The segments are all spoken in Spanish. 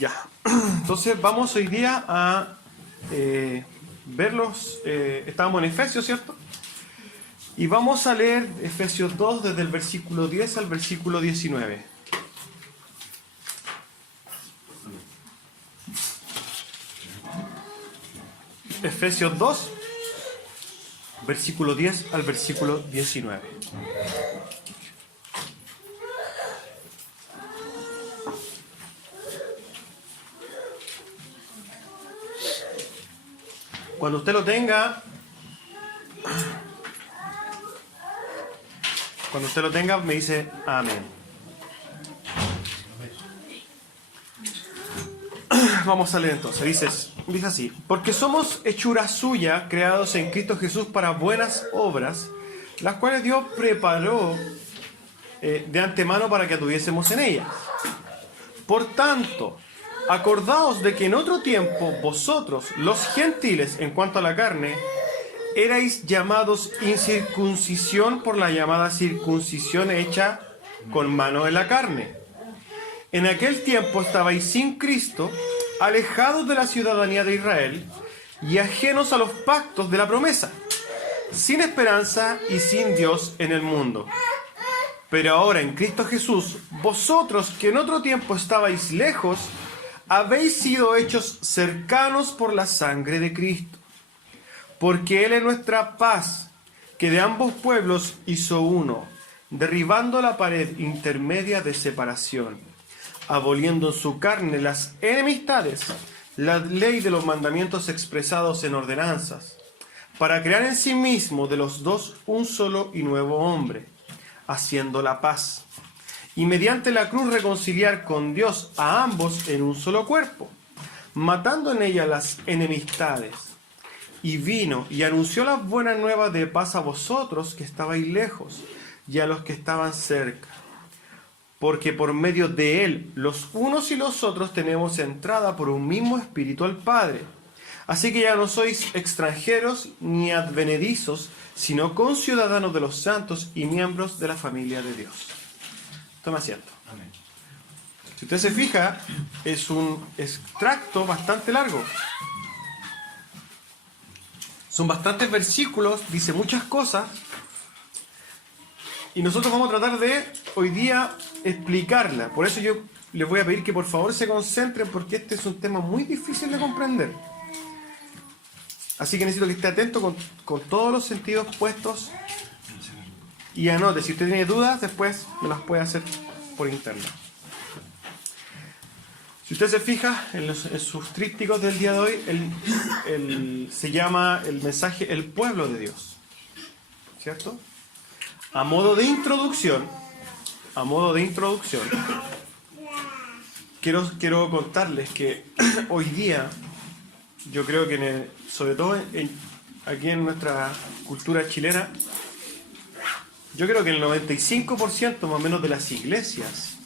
Ya, entonces vamos hoy día a verlos. Estábamos en Efesios, ¿cierto? Y vamos a leer Efesios 2 desde el versículo 10 al versículo 19. Efesios 2, versículo 10 al versículo 19. Cuando usted lo tenga, me dice amén. Vamos a leer entonces. Dice así: porque somos hechura suya, creados en Cristo Jesús para buenas obras, las cuales Dios preparó de antemano para que anduviésemos en ellas. Por tanto, acordaos de que en otro tiempo vosotros, los gentiles, en cuanto a la carne, erais llamados incircuncisión por la llamada circuncisión hecha con mano en la carne. En aquel tiempo estabais sin Cristo, alejados de la ciudadanía de Israel y ajenos a los pactos de la promesa, sin esperanza y sin Dios en el mundo. Pero ahora en Cristo Jesús, vosotros que en otro tiempo estabais lejos, habéis sido hechos cercanos por la sangre de Cristo. Porque Él es nuestra paz, que de ambos pueblos hizo uno, derribando la pared intermedia de separación, aboliendo en su carne las enemistades, la ley de los mandamientos expresados en ordenanzas, para crear en sí mismo de los dos un solo y nuevo hombre, haciendo la paz, y mediante la cruz reconciliar con Dios a ambos en un solo cuerpo, matando en ella las enemistades. Y vino y anunció las buenas nuevas de paz a vosotros que estabais lejos y a los que estaban cerca. Porque por medio de Él, los unos y los otros tenemos entrada por un mismo Espíritu al Padre. Así que ya no sois extranjeros ni advenedizos, sino conciudadanos de los santos y miembros de la familia de Dios. Toma asiento. Amén. Si usted se fija, es un extracto bastante largo. Son bastantes versículos, dice muchas cosas. Y nosotros vamos a tratar de, hoy día, explicarla. Por eso yo les voy a pedir que por favor se concentren, porque este es un tema muy difícil de comprender. Así que necesito que esté atento con todos los sentidos puestos y anote. Si usted tiene dudas, después me las puede hacer por interno. Si usted se fija en sus trípticos del día de hoy, se llama el mensaje El pueblo de Dios, ¿cierto? A modo de introducción, quiero contarles que hoy día, yo creo que sobre todo aquí en nuestra cultura chilena, yo creo que el 95% más o menos de las iglesias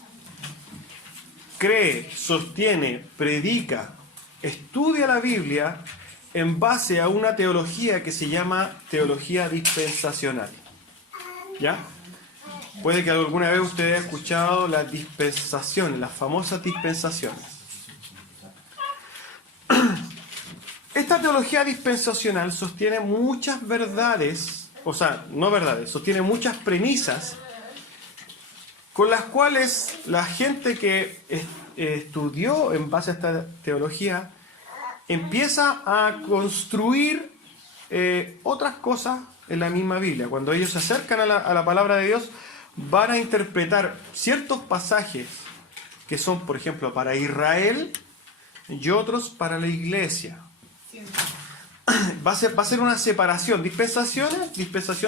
cree, sostiene, predica, estudia la Biblia en base a una teología que se llama teología dispensacional. ¿Ya? Puede que alguna vez usted haya escuchado las dispensaciones, las famosas dispensaciones. Esta teología dispensacional sostiene muchas verdades, sostiene muchas premisas con las cuales la gente que estudió en base a esta teología empieza a construir otras cosas en la misma Biblia. Cuando ellos se acercan a la palabra de Dios, van a interpretar ciertos pasajes que son, por ejemplo, para Israel y otros para la iglesia. Va a ser una separación. Dispensación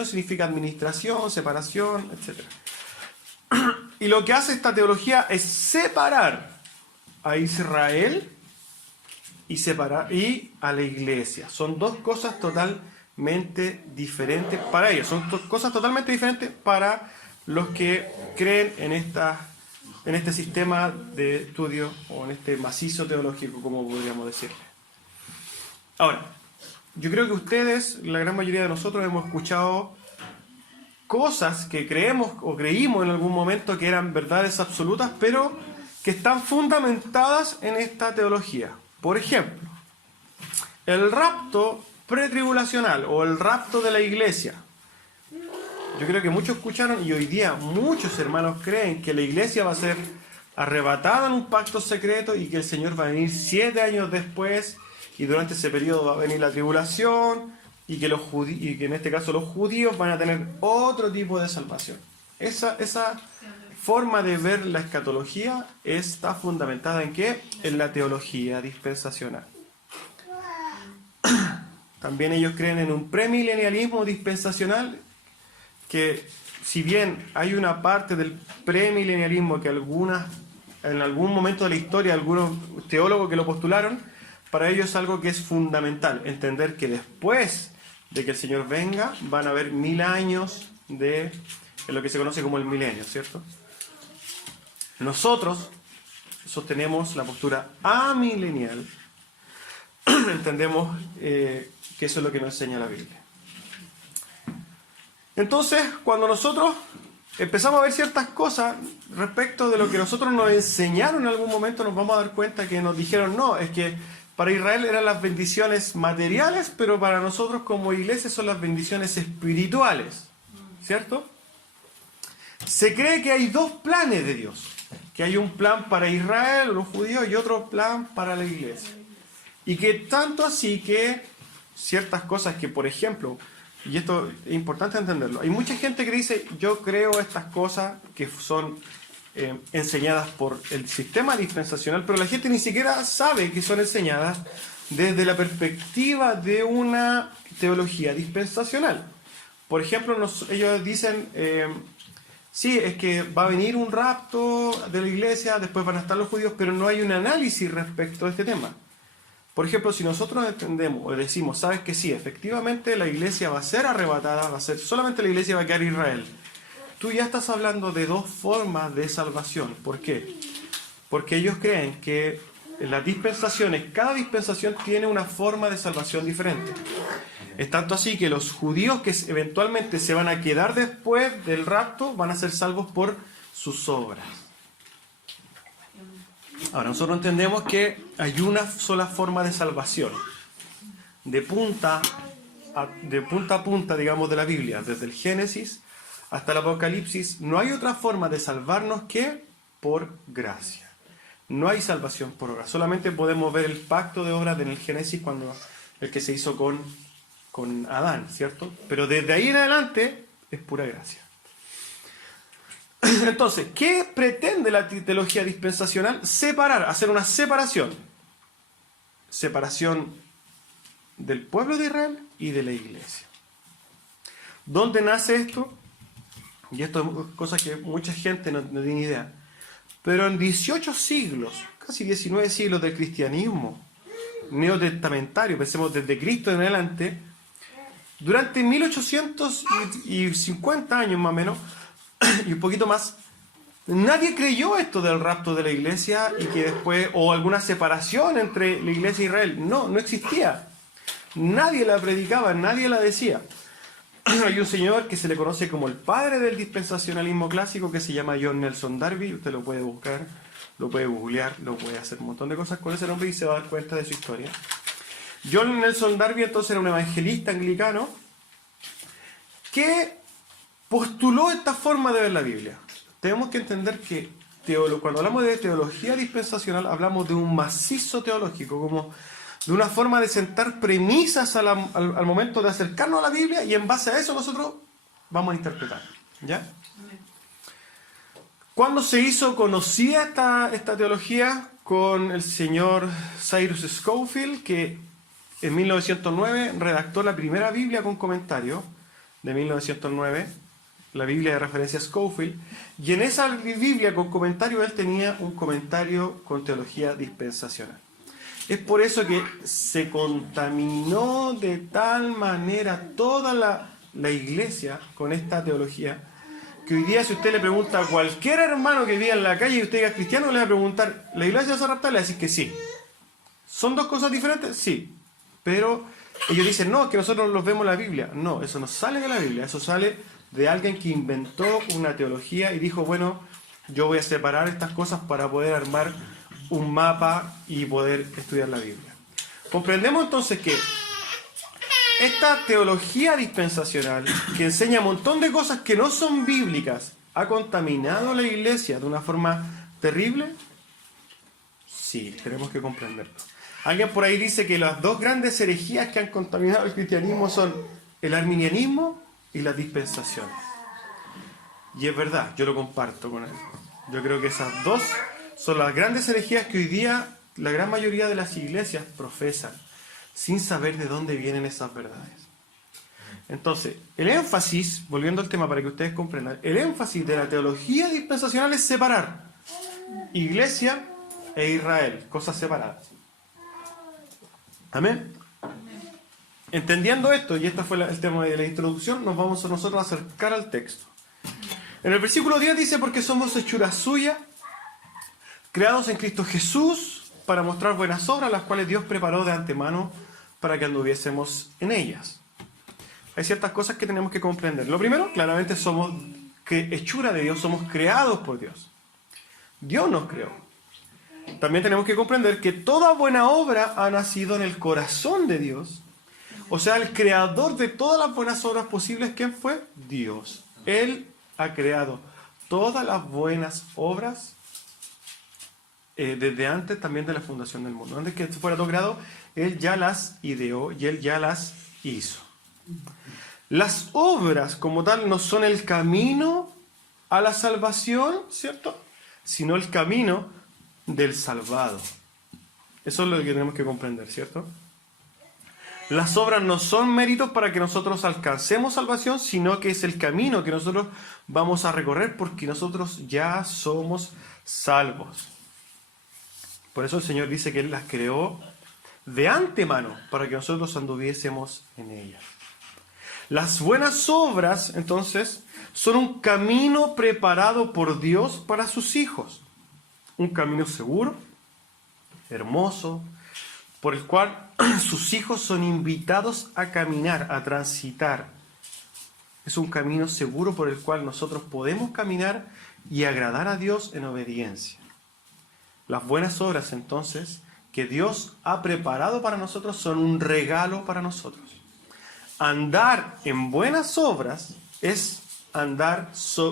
significa administración, separación, etc. Y lo que hace esta teología es separar a Israel y a la iglesia. Son dos cosas totalmente diferentes para ellos. Son cosas totalmente diferentes para los que creen en este sistema de estudio o en este macizo teológico, como podríamos decirle. Ahora, yo creo que ustedes, la gran mayoría de nosotros, hemos escuchado cosas que creemos o creímos en algún momento que eran verdades absolutas, pero que están fundamentadas en esta teología. Por ejemplo, el rapto pretribulacional o el rapto de la iglesia. Yo creo que muchos escucharon y hoy día muchos hermanos creen que la iglesia va a ser arrebatada en un pacto secreto y que el Señor va a venir 7 años después y durante ese periodo va a venir la tribulación y que, y que en este caso los judíos van a tener otro tipo de salvación. Esa forma de ver la escatología está fundamentada ¿en qué? En la teología dispensacional. También ellos creen en un premilenialismo dispensacional que, si bien hay una parte del premilenialismo que en algún momento de la historia, algunos teólogos que lo postularon, para ellos es algo que es fundamental, entender que después de que el Señor venga, van a haber 1000 años de lo que se conoce como el milenio, ¿cierto? Nosotros sostenemos la postura amilenial, entendemos que eso es lo que nos enseña la Biblia. Entonces, cuando nosotros empezamos a ver ciertas cosas respecto de lo que nosotros nos enseñaron en algún momento, nos vamos a dar cuenta que nos dijeron, no, es que para Israel eran las bendiciones materiales, pero para nosotros como iglesia son las bendiciones espirituales, ¿cierto? Se cree que hay 2 planes de Dios, que hay un plan para Israel, los judíos, y otro plan para la iglesia. Y que tanto así que ciertas cosas que, por ejemplo, y esto es importante entenderlo, hay mucha gente que dice, yo creo estas cosas que son enseñadas por el sistema dispensacional, pero la gente ni siquiera sabe que son enseñadas desde la perspectiva de una teología dispensacional. Por ejemplo, ellos dicen, sí, es que va a venir un rapto de la iglesia, después van a estar los judíos, pero no hay un análisis respecto a este tema. Por ejemplo, si nosotros entendemos o decimos, sabes que sí, efectivamente la iglesia va a ser arrebatada, solamente la iglesia va a quedar Israel. Tú ya estás hablando de 2 formas de salvación. ¿Por qué? Porque ellos creen que en las dispensaciones, cada dispensación tiene una forma de salvación diferente. Es tanto así que los judíos que eventualmente se van a quedar después del rapto van a ser salvos por sus obras. Ahora, nosotros entendemos que hay una sola forma de salvación, de punta a punta, digamos, de la Biblia, desde el Génesis hasta el Apocalipsis. No hay otra forma de salvarnos que por gracia. No hay salvación por obra. Solamente podemos ver el pacto de obras en el Génesis, el que se hizo con Adán, ¿cierto? Pero desde ahí en adelante es pura gracia. Entonces, ¿qué pretende la teología dispensacional? Hacer una separación. Separación del pueblo de Israel y de la iglesia. ¿Dónde nace esto? Y esto es cosa que mucha gente no tiene idea. Pero en 18 siglos, casi 19 siglos del cristianismo neotestamentario, pensemos desde Cristo en adelante, durante 1850 años más o menos, y un poquito más, nadie creyó esto del rapto de la iglesia y que después, o alguna separación entre la iglesia e Israel. No existía. Nadie la predicaba, nadie la decía. Hay un señor que se le conoce como el padre del dispensacionalismo clásico que se llama John Nelson Darby. Usted lo puede buscar, lo puede googlear, lo puede hacer un montón de cosas con ese nombre y se va a dar cuenta de su historia. John Nelson Darby entonces era un evangelista anglicano que postuló esta forma de ver la Biblia. Tenemos que entender que cuando hablamos de teología dispensacional hablamos de un macizo teológico, como de una forma de sentar premisas al momento de acercarnos a la Biblia, y en base a eso nosotros vamos a interpretar. ¿Ya? ¿Cuándo se hizo conocida esta teología? Con el señor Cyrus Scofield, que en 1909 redactó la primera Biblia con comentario, de 1909, la Biblia de referencia a Scofield, y en esa Biblia con comentario él tenía un comentario con teología dispensacional. Es por eso que se contaminó de tal manera toda la iglesia con esta teología, que hoy día si usted le pregunta a cualquier hermano que viva en la calle y usted diga cristiano, le va a preguntar, ¿la iglesia se va a raptar? Le va a decir que sí. ¿Son 2 cosas diferentes? Sí. Pero ellos dicen, no, es que nosotros los vemos en la Biblia. No, eso no sale de la Biblia, eso sale de alguien que inventó una teología y dijo, bueno, yo voy a separar estas cosas para poder armar un mapa y poder estudiar la Biblia. Comprendemos entonces que esta teología dispensacional, que enseña un montón de cosas que no son bíblicas, ¿ha contaminado la iglesia de una forma terrible? Sí, tenemos que comprenderlo. Alguien por ahí dice que las dos grandes herejías que han contaminado el cristianismo son el arminianismo y las dispensaciones. Y es verdad, yo lo comparto con él. Yo creo que esas dos son las grandes herejías que hoy día la gran mayoría de las iglesias profesan, sin saber de dónde vienen esas verdades. Entonces, el énfasis, volviendo al tema para que ustedes comprendan, el énfasis de la teología dispensacional es separar iglesia e Israel, cosas separadas. ¿Amén? Entendiendo esto, y este fue el tema de la introducción, nos vamos a nosotros a acercar al texto. En el versículo 10 dice, porque somos hechura suya, creados en Cristo Jesús, para mostrar buenas obras, las cuales Dios preparó de antemano para que anduviésemos en ellas. Hay ciertas cosas que tenemos que comprender. Lo primero, claramente somos hechura de Dios, somos creados por Dios. Dios nos creó. También tenemos que comprender que toda buena obra ha nacido en el corazón de Dios. O sea, el creador de todas las buenas obras posibles, ¿quién fue? Dios. Él ha creado todas las buenas obras desde antes también de la fundación del mundo. Antes que esto fuera todo creado, Él ya las ideó y Él ya las hizo. Las obras como tal no son el camino a la salvación, ¿cierto? Sino el camino del salvado. Eso es lo que tenemos que comprender, ¿cierto? Las obras no son méritos para que nosotros alcancemos salvación, sino que es el camino que nosotros vamos a recorrer porque nosotros ya somos salvos. Por eso el Señor dice que Él las creó de antemano para que nosotros anduviésemos en ellas. Las buenas obras, entonces, son un camino preparado por Dios para sus hijos. Un camino seguro, hermoso, por el cual sus hijos son invitados a caminar, a transitar. Es un camino seguro por el cual nosotros podemos caminar y agradar a Dios en obediencia. Las buenas obras, entonces, que Dios ha preparado para nosotros son un regalo para nosotros. Andar en buenas obras es andar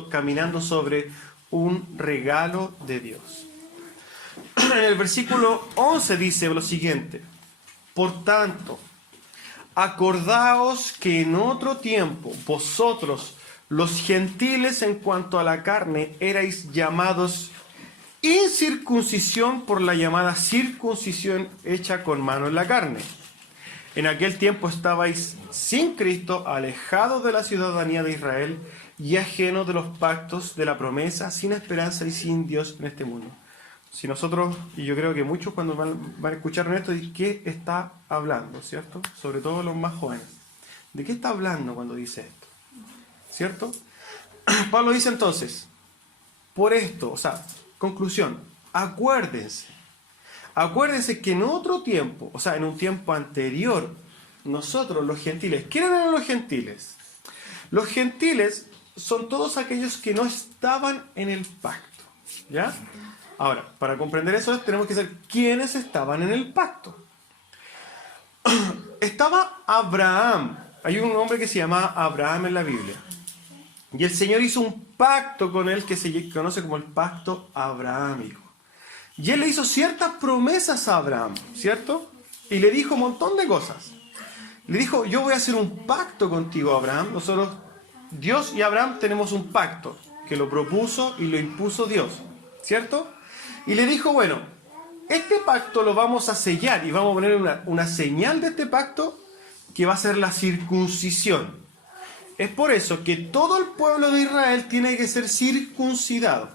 caminando sobre un regalo de Dios. En el versículo 11 dice lo siguiente: por tanto, acordaos que en otro tiempo vosotros, los gentiles en cuanto a la carne, erais llamados incircuncisión por la llamada circuncisión hecha con mano en la carne. En aquel tiempo estabais sin Cristo, alejados de la ciudadanía de Israel y ajenos de los pactos de la promesa, sin esperanza y sin Dios en este mundo. Si nosotros, y yo creo que muchos cuando van a escuchar esto, ¿de qué está hablando? ¿Cierto? Sobre todo los más jóvenes. ¿De qué está hablando cuando dice esto? ¿Cierto? Pablo dice entonces, por esto, o sea, conclusión, acuérdense que en otro tiempo, o sea, en un tiempo anterior, nosotros los gentiles, ¿quiénes eran los gentiles? Los gentiles son todos aquellos que no estaban en el pacto, ¿ya? Ahora, para comprender eso tenemos que saber quiénes estaban en el pacto. Estaba Abraham. Hay un hombre que se llama Abraham en la Biblia. Y el Señor hizo un pacto con él que se conoce como el pacto abrahámico. Y él le hizo ciertas promesas a Abraham, ¿cierto? Y le dijo un montón de cosas. Le dijo, yo voy a hacer un pacto contigo, Abraham. Nosotros, Dios y Abraham, tenemos un pacto que lo propuso y lo impuso Dios, ¿cierto? Y le dijo, bueno, este pacto lo vamos a sellar y vamos a poner una señal de este pacto que va a ser la circuncisión. Es por eso que todo el pueblo de Israel tiene que ser circuncidado.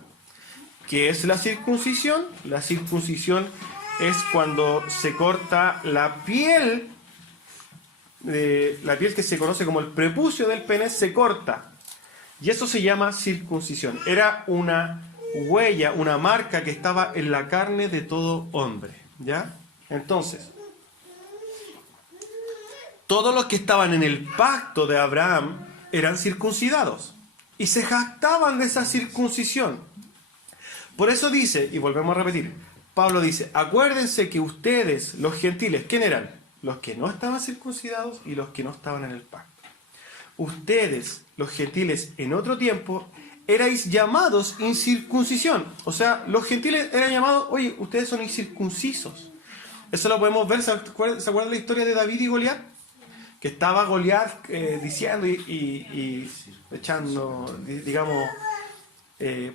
¿Qué es la circuncisión? La circuncisión es cuando se corta la piel que se conoce como el prepucio del pene, se corta. Y eso se llama circuncisión. Era una huella, una marca que estaba en la carne de todo hombre, ¿ya? Entonces, todos los que estaban en el pacto de Abraham eran circuncidados y se jactaban de esa circuncisión. Por eso dice, y volvemos a repetir, Pablo dice, acuérdense que ustedes, los gentiles, ¿quién eran? Los que no estaban circuncidados y los que no estaban en el pacto. Ustedes, los gentiles, en otro tiempo, erais llamados incircuncisión. O sea, los gentiles eran llamados, oye, ustedes son incircuncisos. Eso lo podemos ver, ¿se acuerdan la historia de David y Goliat? Que estaba Goliat diciendo y echando, digamos,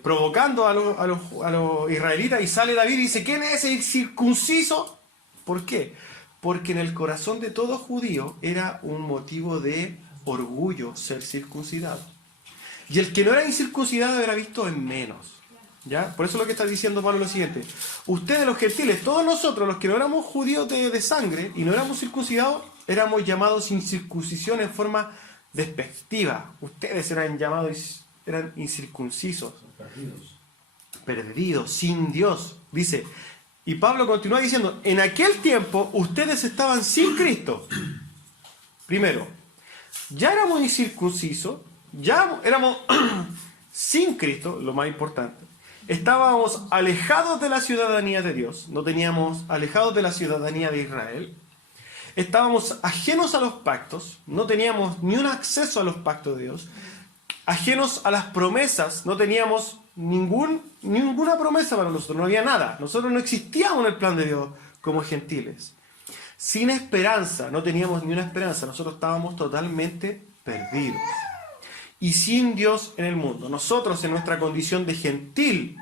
provocando a los israelitas, y sale David y dice, ¿quién es el circunciso? ¿Por qué? Porque en el corazón de todo judío era un motivo de orgullo ser circuncidado. Y el que no era incircuncidado era visto en menos. ¿Ya? Por eso lo que está diciendo Pablo es lo siguiente. Ustedes los gentiles, todos nosotros, los que no éramos judíos de sangre y no éramos circuncidados, éramos llamados incircuncisión en forma despectiva. Ustedes eran llamados, eran incircuncisos. Perdidos, sin Dios. Dice, y Pablo continúa diciendo, en aquel tiempo ustedes estaban sin Cristo. Primero, ya éramos incircuncisos, ya éramos sin Cristo, lo más importante. Estábamos alejados de la ciudadanía de Dios, no teníamos alejados de la ciudadanía de Israel. Estábamos ajenos a los pactos, no teníamos ni un acceso a los pactos de Dios. Ajenos a las promesas, no teníamos ninguna promesa para nosotros, no había nada. Nosotros no existíamos en el plan de Dios como gentiles. Sin esperanza, no teníamos ni una esperanza, nosotros estábamos totalmente perdidos. Y sin Dios en el mundo. Nosotros en nuestra condición de gentil,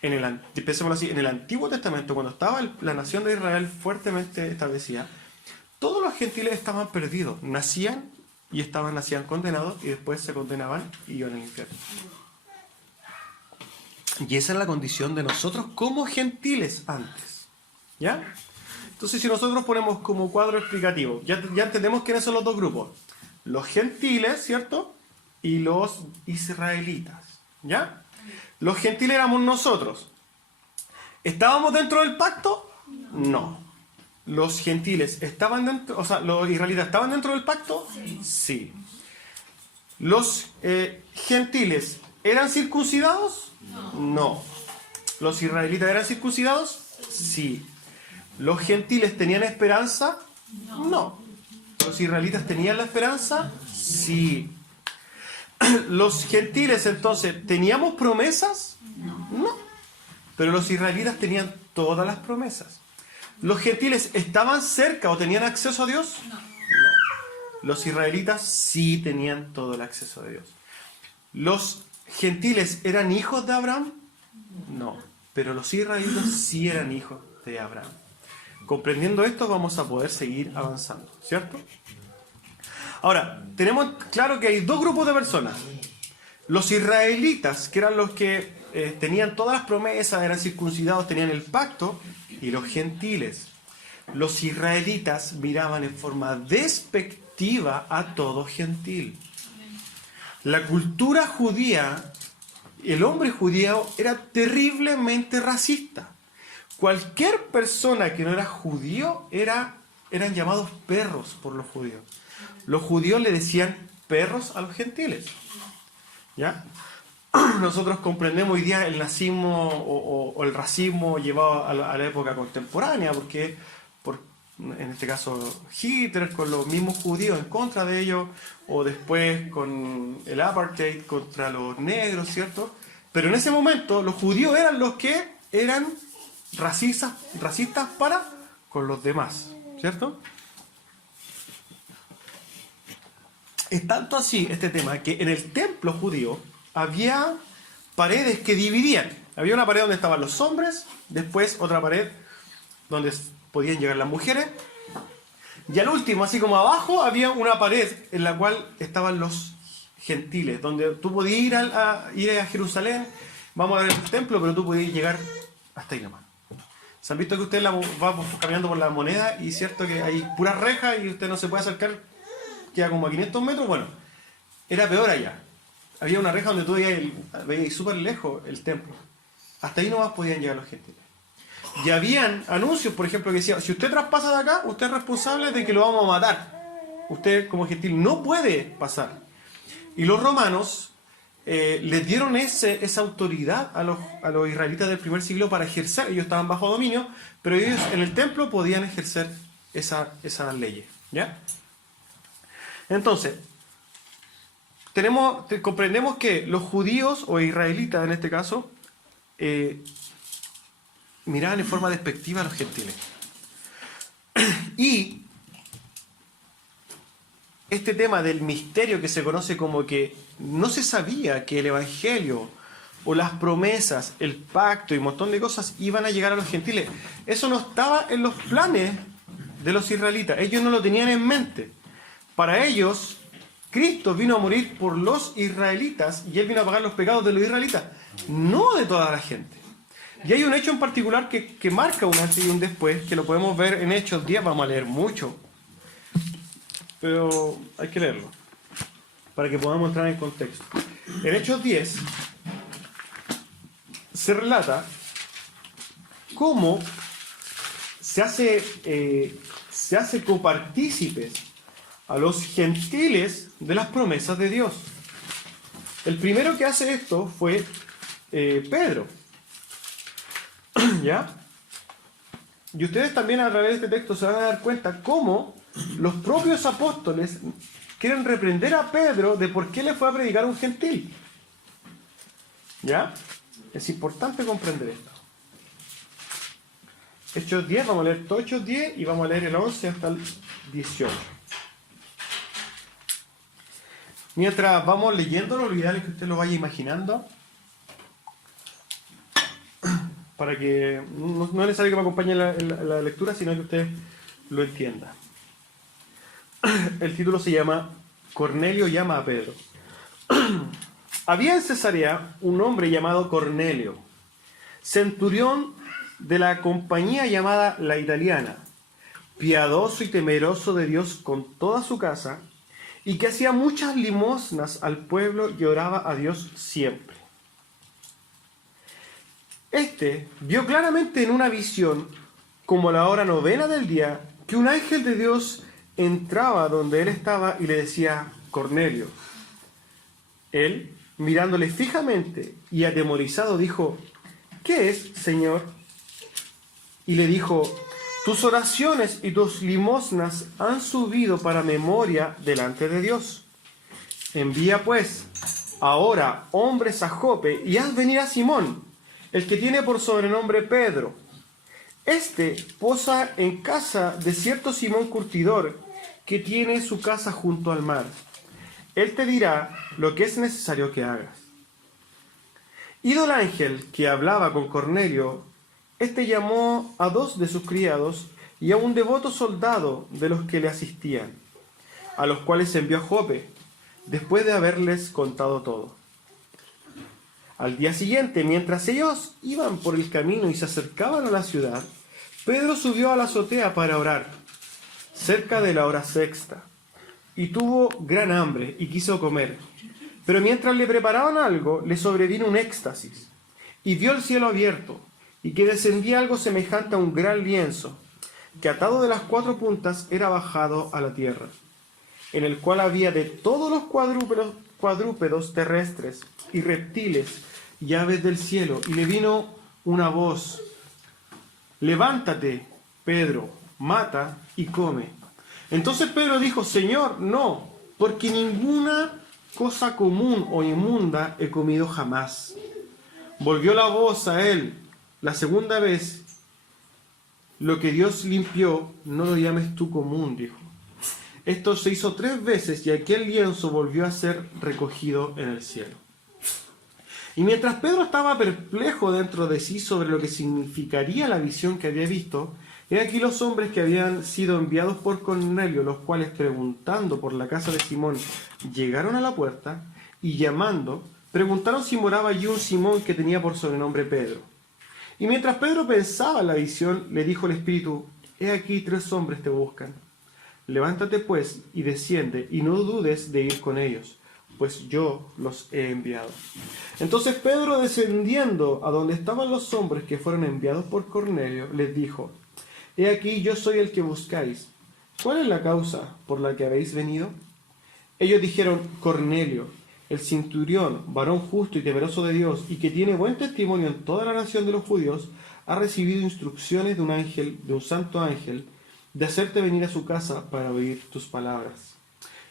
pensémoslo así, en el Antiguo Testamento, cuando estaba la nación de Israel fuertemente establecida, todos los gentiles estaban perdidos, nacían condenados y después se condenaban y iban al infierno. Y esa es la condición de nosotros como gentiles antes. ¿Ya? Entonces, si nosotros ponemos como cuadro explicativo, ya entendemos quiénes son los dos grupos. Los gentiles, ¿cierto? Y los israelitas. ¿Ya? Los gentiles éramos nosotros. ¿Estábamos dentro del pacto? No. ¿Los gentiles estaban dentro, o sea, los israelitas estaban dentro del pacto? Sí. ¿Los gentiles eran circuncidados? No. ¿Los israelitas eran circuncidados? Sí. ¿Los gentiles tenían esperanza? No. ¿Los israelitas tenían la esperanza? Sí. ¿Los gentiles entonces teníamos promesas? No. Pero los israelitas tenían todas las promesas. ¿Los gentiles estaban cerca o tenían acceso a Dios? No. Los israelitas sí tenían todo el acceso de Dios. ¿Los gentiles eran hijos de Abraham? No. Pero los israelitas sí eran hijos de Abraham. Comprendiendo esto vamos a poder seguir avanzando, ¿cierto? Ahora, tenemos claro que hay dos grupos de personas. Los israelitas, que eran los que tenían todas las promesas, eran circuncidados, tenían el pacto, y los gentiles. Los israelitas miraban en forma despectiva a todo gentil. La cultura judía, el hombre judío era terriblemente racista. Cualquier persona que no era judío eran llamados perros por los judíos. Los judíos le decían perros a los gentiles. ¿Ya? Nosotros comprendemos hoy día el nazismo o el racismo llevado a la época contemporánea, porque en este caso Hitler con los mismos judíos en contra de ellos, o después con el apartheid contra los negros, ¿cierto? Pero en ese momento los judíos eran los que eran racistas para con los demás, ¿cierto? Es tanto así este tema que en el templo judío había paredes que dividían. Había una pared donde estaban los hombres, después otra pared donde podían llegar las mujeres, y al último, así como abajo, había una pared en la cual estaban los gentiles, donde tú podías ir a Jerusalén, vamos a ver el templo, pero tú podías llegar hasta ahí nomás. ¿Se han visto que usted va caminando por la moneda y es cierto que hay puras rejas y usted no se puede acercar, queda como a 500 metros? Bueno, era peor allá. Había una reja donde tú veías súper lejos el templo. Hasta ahí nomás podían llegar los gentiles. Y habían anuncios, por ejemplo, que decían, si usted traspasa de acá, usted es responsable de que lo vamos a matar. Usted como gentil no puede pasar. Y los romanos les dieron esa autoridad a los israelitas del primer siglo para ejercer. Ellos estaban bajo dominio, pero ellos en el templo podían ejercer esas leyes. ¿Ya? Entonces, comprendemos que los judíos o israelitas en este caso miraban en forma despectiva a los gentiles. Y este tema del misterio que se conoce como que no se sabía que el evangelio o las promesas, el pacto y un montón de cosas iban a llegar a los gentiles, eso no estaba en los planes de los israelitas. Ellos no lo tenían en mente. Para ellos, Cristo vino a morir por los israelitas y Él vino a pagar los pecados de los israelitas, no de toda la gente. Y hay un hecho en particular que marca un antes y un después, que lo podemos ver en Hechos 10, vamos a leer mucho, pero hay que leerlo, para que podamos entrar en contexto. En Hechos 10 se relata cómo se hace copartícipes a los gentiles de las promesas de Dios. El primero que hace esto fue Pedro. ¿Ya? Y ustedes también a través de este texto se van a dar cuenta cómo los propios apóstoles quieren reprender a Pedro de por qué le fue a predicar a un gentil. ¿Ya? Es importante comprender esto. Hechos 10, vamos a leer todo Hechos 10 y vamos a leer el 11 hasta el 18. Mientras vamos leyéndolo, lo ideal es que usted lo vaya imaginando, para que no es necesario que me acompañe la lectura, sino que usted lo entienda. El título se llama Cornelio llama a Pedro. Había en Cesarea un hombre llamado Cornelio, centurión de la compañía llamada La Italiana, piadoso y temeroso de Dios con toda su casa, y que hacía muchas limosnas al pueblo y oraba a Dios siempre. Este vio claramente en una visión, como a la hora 9 del día, que un ángel de Dios entraba donde él estaba y le decía, Cornelio. Él, mirándole fijamente y atemorizado, dijo, ¿qué es, Señor? Y le dijo, tus oraciones y tus limosnas han subido para memoria delante de Dios. Envía pues ahora hombres a Jope y haz venir a Simón, el que tiene por sobrenombre Pedro. Este posa en casa de cierto Simón curtidor, que tiene su casa junto al mar. Él te dirá lo que es necesario que hagas. Ido el ángel que hablaba con Cornelio, este llamó a 2 de sus criados y a un devoto soldado de los que le asistían, a los cuales envió a Jope, después de haberles contado todo. Al día siguiente, mientras ellos iban por el camino y se acercaban a la ciudad, Pedro subió a la azotea para orar, cerca de la hora sexta, y tuvo gran hambre y quiso comer. Pero mientras le preparaban algo, le sobrevino un éxtasis, y vio el cielo abierto, y que descendía algo semejante a un gran lienzo, que atado de las 4 puntas era bajado a la tierra, en el cual había de todos los cuadrúpedos terrestres y reptiles y aves del cielo. Y le vino una voz, levántate, Pedro, mata y come. Entonces Pedro dijo, Señor, no, porque ninguna cosa común o inmunda he comido jamás. Volvió la voz a él la segunda vez, lo que Dios limpió, no lo llames tú común, dijo. Esto se hizo 3 veces y aquel lienzo volvió a ser recogido en el cielo. Y mientras Pedro estaba perplejo dentro de sí sobre lo que significaría la visión que había visto, he aquí los hombres que habían sido enviados por Cornelio, los cuales preguntando por la casa de Simón, llegaron a la puerta y llamando, preguntaron si moraba allí un Simón que tenía por sobrenombre Pedro. Y mientras Pedro pensaba en la visión, le dijo el Espíritu, he aquí 3 hombres te buscan. Levántate pues y desciende, y no dudes de ir con ellos, pues yo los he enviado. Entonces Pedro, descendiendo a donde estaban los hombres que fueron enviados por Cornelio, les dijo, he aquí yo soy el que buscáis. ¿Cuál es la causa por la que habéis venido? Ellos dijeron, Cornelio, el centurión, varón justo y temeroso de Dios, y que tiene buen testimonio en toda la nación de los judíos, ha recibido instrucciones de un ángel, de un santo ángel, de hacerte venir a su casa para oír tus palabras.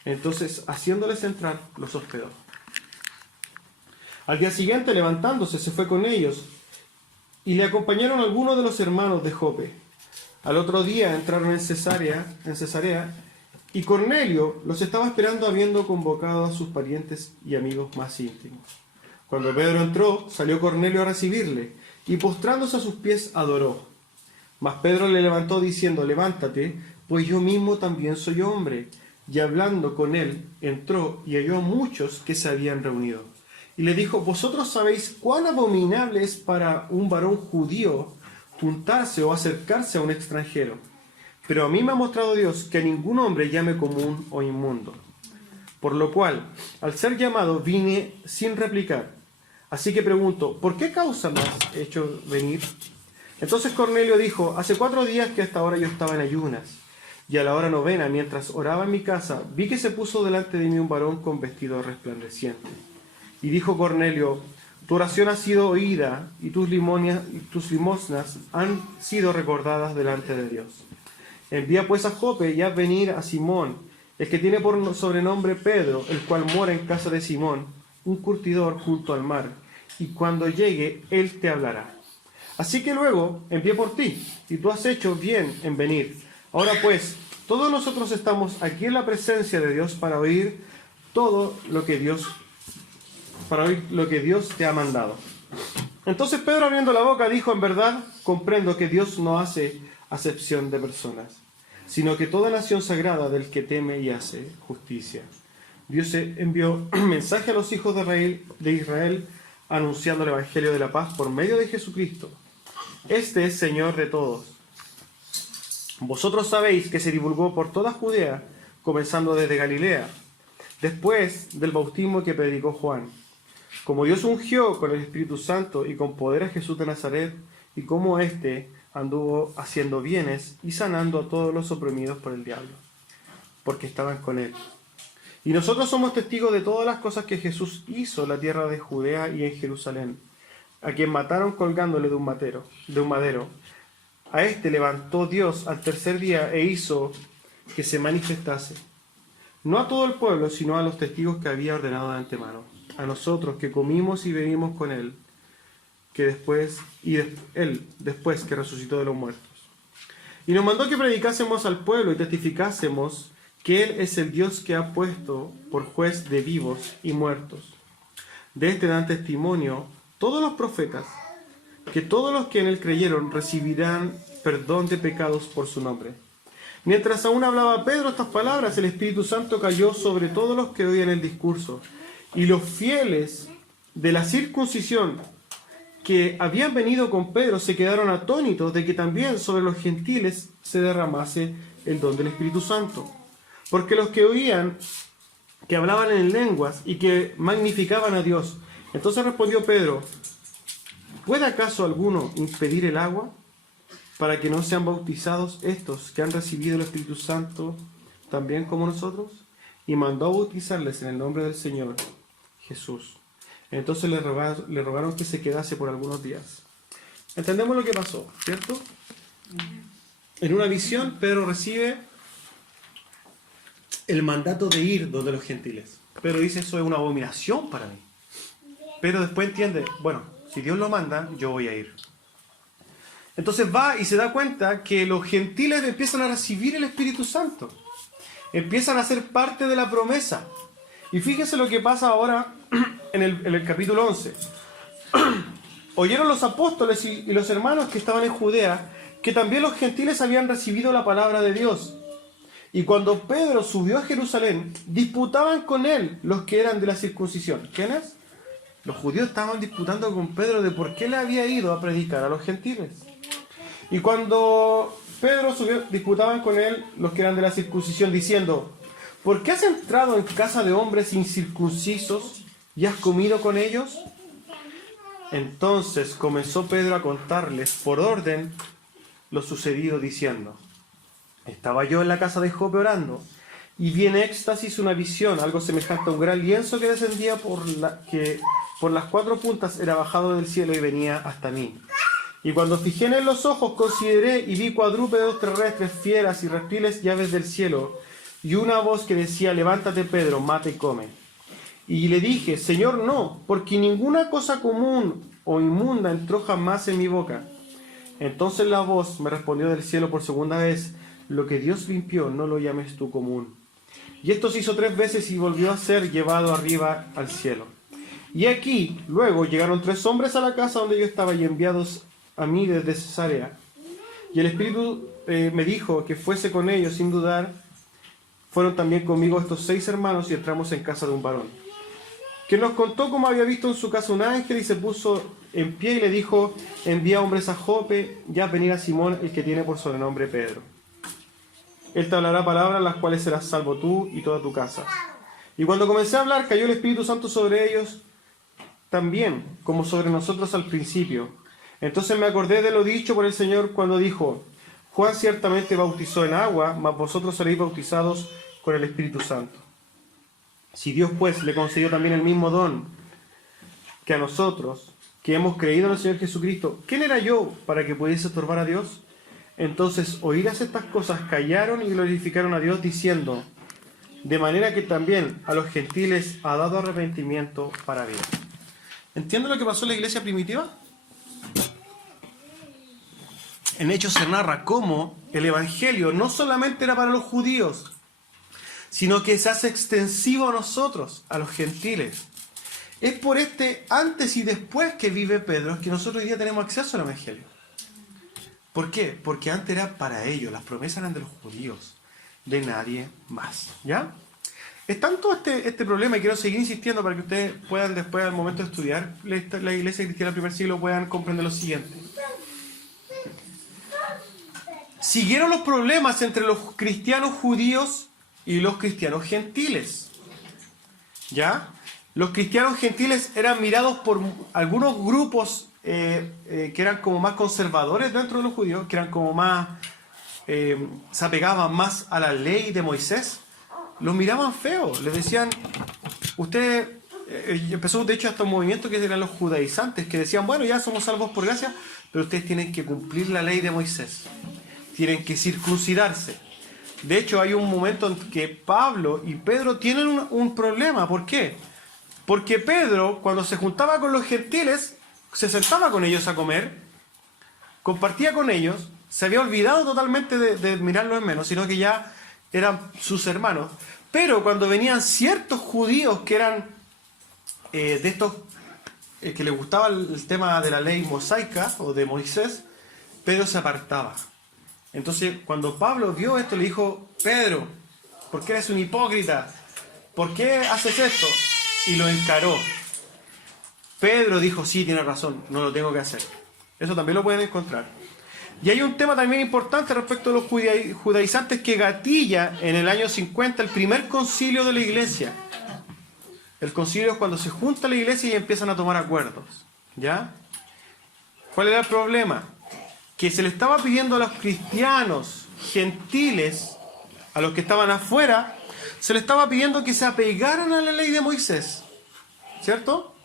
Entonces, haciéndoles entrar, los hospedó. Al día siguiente, levantándose, se fue con ellos, y le acompañaron algunos de los hermanos de Jope. Al otro día entraron en Cesarea, y Cornelio los estaba esperando, habiendo convocado a sus parientes y amigos más íntimos. Cuando Pedro entró, salió Cornelio a recibirle, y postrándose a sus pies adoró. Mas Pedro le levantó diciendo: levántate, pues yo mismo también soy hombre. Y hablando con él, entró y halló a muchos que se habían reunido. Y le dijo: vosotros sabéis cuán abominable es para un varón judío juntarse o acercarse a un extranjero. Pero a mí me ha mostrado Dios que a ningún hombre llame común o inmundo. Por lo cual, al ser llamado, vine sin replicar. Así que pregunto: ¿por qué causa me has hecho venir? Entonces Cornelio dijo: hace 4 días que hasta ahora yo estaba en ayunas, y a la hora 9, mientras oraba en mi casa, vi que se puso delante de mí un varón con vestido resplandeciente. Y dijo Cornelio: tu oración ha sido oída, y tus limosnas han sido recordadas delante de Dios. Envía pues a Jope y haz venir a Simón, el que tiene por sobrenombre Pedro, el cual mora en casa de Simón, un curtidor junto al mar, y cuando llegue, él te hablará. Así que luego envié por ti, y tú has hecho bien en venir. Ahora pues, todos nosotros estamos aquí en la presencia de Dios para oír todo lo que Dios te ha mandado. Entonces Pedro, abriendo la boca, dijo: en verdad comprendo que Dios no hace acepción de personas, sino que toda nación sagrada del que teme y hace justicia. Dios envió mensaje a los hijos de Israel, anunciando el evangelio de la paz por medio de Jesucristo. Este es Señor de todos. Vosotros sabéis que se divulgó por toda Judea, comenzando desde Galilea, después del bautismo que predicó Juan, como Dios ungió con el Espíritu Santo y con poder a Jesús de Nazaret, y como éste anduvo haciendo bienes y sanando a todos los oprimidos por el diablo, porque estaban con él. Y nosotros somos testigos de todas las cosas que Jesús hizo en la tierra de Judea y en Jerusalén, a quien mataron colgándole de un madero. A este levantó Dios al tercer día e hizo que se manifestase, no a todo el pueblo, sino a los testigos que había ordenado de antemano, a nosotros que comimos y bebimos con él, después que resucitó de los muertos. Y nos mandó que predicásemos al pueblo y testificásemos que Él es el Dios que ha puesto por juez de vivos y muertos. De este dan testimonio todos los profetas, que todos los que en Él creyeron recibirán perdón de pecados por su nombre. Mientras aún hablaba Pedro estas palabras, el Espíritu Santo cayó sobre todos los que oían el discurso. Y los fieles de la circuncisión que habían venido con Pedro se quedaron atónitos de que también sobre los gentiles se derramase el don del Espíritu Santo. Porque los que oían, que hablaban en lenguas y que magnificaban a Dios. Entonces respondió Pedro: ¿puede acaso alguno impedir el agua para que no sean bautizados estos que han recibido el Espíritu Santo también como nosotros? Y mandó a bautizarles en el nombre del Señor Jesús. Entonces le rogaron que se quedase por algunos días. Entendemos lo que pasó, ¿cierto? En una visión, Pedro recibe el mandato de ir donde los gentiles. Pedro dice: eso es una abominación para mí. Pero después entiende: bueno, si Dios lo manda, yo voy a ir. Entonces va y se da cuenta que los gentiles empiezan a recibir el Espíritu Santo. Empiezan a ser parte de la promesa. Y fíjese lo que pasa ahora en el capítulo 11. Oyeron los apóstoles y los hermanos que estaban en Judea que también los gentiles habían recibido la palabra de Dios. Y cuando Pedro subió a Jerusalén, disputaban con él los que eran de la circuncisión. ¿Quiénes? Los judíos estaban disputando con Pedro de por qué le había ido a predicar a los gentiles. Y cuando Pedro subió, disputaban con él los que eran de la circuncisión, diciendo: ¿por qué has entrado en casa de hombres incircuncisos y has comido con ellos? Entonces comenzó Pedro a contarles por orden lo sucedido, diciendo: estaba yo en la casa de Jope orando, y vi en éxtasis una visión, algo semejante a un gran lienzo que descendía que por las 4 puntas era bajado del cielo y venía hasta mí. Y cuando fijé en él los ojos, consideré y vi cuadrúpedos terrestres, fieras y reptiles y aves del cielo, y una voz que decía: levántate, Pedro, mata y come. Y le dije: Señor, no, porque ninguna cosa común o inmunda entró jamás en mi boca. Entonces la voz me respondió del cielo por segunda vez: lo que Dios limpió, no lo llames tú común. Y esto se hizo 3 veces y volvió a ser llevado arriba al cielo. Y aquí, luego, llegaron 3 hombres a la casa donde yo estaba y enviados a mí desde Cesarea. Y el Espíritu me dijo que fuese con ellos sin dudar. Fueron también conmigo estos 6 hermanos y entramos en casa de un varón, que nos contó cómo había visto en su casa un ángel, y se puso en pie y le dijo: envía hombres a Jope, ya venir a Simón, el que tiene por sobrenombre Pedro. Él te hablará palabras las cuales serás salvo tú y toda tu casa. Y cuando comencé a hablar, cayó el Espíritu Santo sobre ellos también, como sobre nosotros al principio. Entonces me acordé de lo dicho por el Señor cuando dijo: Juan ciertamente bautizó en agua, mas vosotros seréis bautizados con el Espíritu Santo. Si Dios pues le concedió también el mismo don que a nosotros, que hemos creído en el Señor Jesucristo, ¿quién era yo para que pudiese estorbar a Dios? Entonces, oídas estas cosas, callaron y glorificaron a Dios, diciendo: de manera que también a los gentiles ha dado arrepentimiento para vida. ¿Entienden lo que pasó en la iglesia primitiva? En Hechos se narra cómo el evangelio no solamente era para los judíos, sino que se hace extensivo a nosotros, a los gentiles. Es por este antes y después que vive Pedro que nosotros hoy día tenemos acceso al evangelio. ¿Por qué? Porque antes era para ellos, las promesas eran de los judíos, de nadie más. ¿Ya? Es tanto este problema, y quiero seguir insistiendo para que ustedes puedan después, al momento de estudiar la iglesia cristiana del primer siglo, puedan comprender lo siguiente. Siguieron los problemas entre los cristianos judíos y los cristianos gentiles. ¿Ya? Los cristianos gentiles eran mirados por algunos grupos que eran como más conservadores dentro de los judíos, que eran como más, se apegaban más a la ley de Moisés. Los miraban feos, les decían, usted, empezó de hecho hasta un movimiento que eran los judaizantes, que decían: bueno, ya somos salvos por gracia, pero ustedes tienen que cumplir la ley de Moisés, tienen que circuncidarse. De hecho, hay un momento en que Pablo y Pedro tienen un problema. ¿Por qué? Porque Pedro, cuando se juntaba con los gentiles, se sentaba con ellos a comer, compartía con ellos, se había olvidado totalmente de mirarlos en menos, sino que ya eran sus hermanos. Pero cuando venían ciertos judíos que eran de estos que les gustaba el tema de la ley mosaica o de Moisés, Pedro se apartaba. Entonces, cuando Pablo vio esto, le dijo: Pedro, ¿por qué eres un hipócrita? ¿Por qué haces esto? Y lo encaró. Pedro dijo: sí, tiene razón, no lo tengo que hacer. Eso también lo pueden encontrar. Y hay un tema también importante respecto a los judaizantes que gatilla en el año 50 el primer concilio de la iglesia. El concilio es cuando se junta la iglesia y empiezan a tomar acuerdos. ¿Ya? ¿Cuál era el problema? Que se le estaba pidiendo a los cristianos gentiles, a los que estaban afuera, se le estaba pidiendo que se apegaran a la ley de Moisés. ¿Cierto?